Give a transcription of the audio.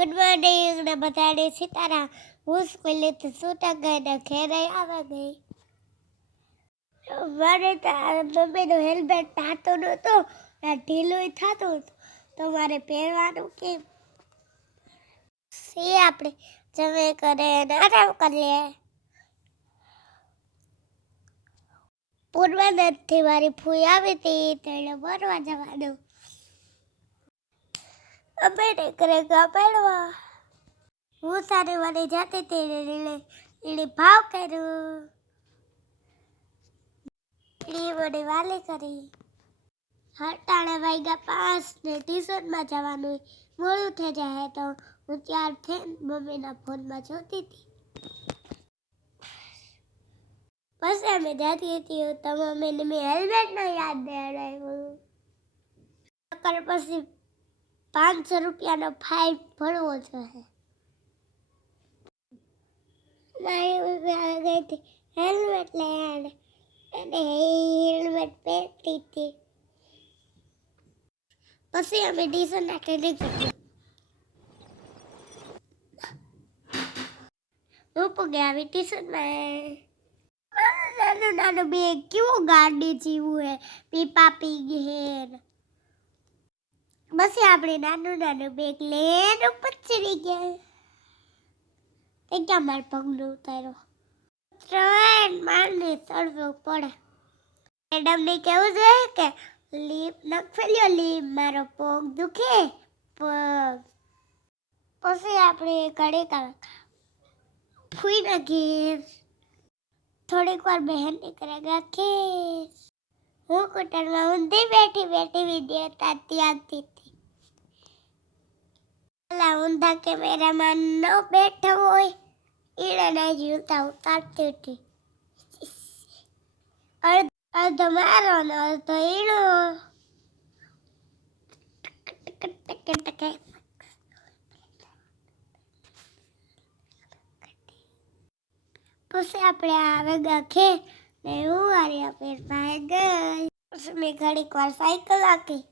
Good morning ને બધાને સીતારામ હું સ્કૂલેથી સૂતા ગઈ ને ઘેરે આવવા ગઈ મારે મમ્મીનું હેલ્મેટ થતું નહોતું ને ઢીલું થતું હતું. તો મારે પહેરવાનું કેમ સી આપણે, જમે કરે ને આરામ કરીએ. પૂર્વનદથી મારી ફૂઈ આવી હતી, તેણે મરવા જવાનું. અમે નીકળે ગયા હું સારી વાળી જતી હતી એને એને ભાવ કર્યું એ વડે વાલી કરી. હટાણે વાગ્યા પાંચ ને ટ્યુશનમાં જવાનું મોડું થઈ જાય તો હું ત્યાર થઈને મમ્મીના ફોનમાં જોતી હતી. પછી અમે જતી હતી તો મમ્મીને મેં હેલ્મેટ નો યાદ દેવડાવ્યું. પછી પાંચસો રૂપિયાનો ફાઇન ભરવો જોઈએ. મારી ગઈ હતી હેલ્મેટ લઈને અને હેલ્મેટ પહેરતી હતી. પછી અમે ડીઝલ નાખી નીકળ્યું હું પગે આવી નાનું નાનું બે કેવું ગાડી જીવું હે. પીપા પી ગઈ બસ આપણે નાનું નાનું બેગ લઈને ઉપર ચડી ગયા. તે ક્યાં મારા પગનો ઉતાર્યો ત્રણ માળને ચડવું પડે. મેડમને કેવું જોઈએ કે લીપ નખેલ્યો લીપ મારો પગ દુખે. પગ પછી આપણે કડે ફૂઈ નાખીએ થોડીક વાર બહેન નીકળે ગયા હું કુટરમાં ઊંધી બેઠી બેઠી વીડિયો તાતી આવતી હતી. ઊંધા કેમેરામાં ન બેઠો હોય એને જીવતા ઉતારતી હતી. અડધ મારો ને અડધો ઈણો. પછી આપણે આવે ગખે ને હું વારી આપે પાસે ગઈ પછી મેં ઘડીક વાર સાયકલ આખી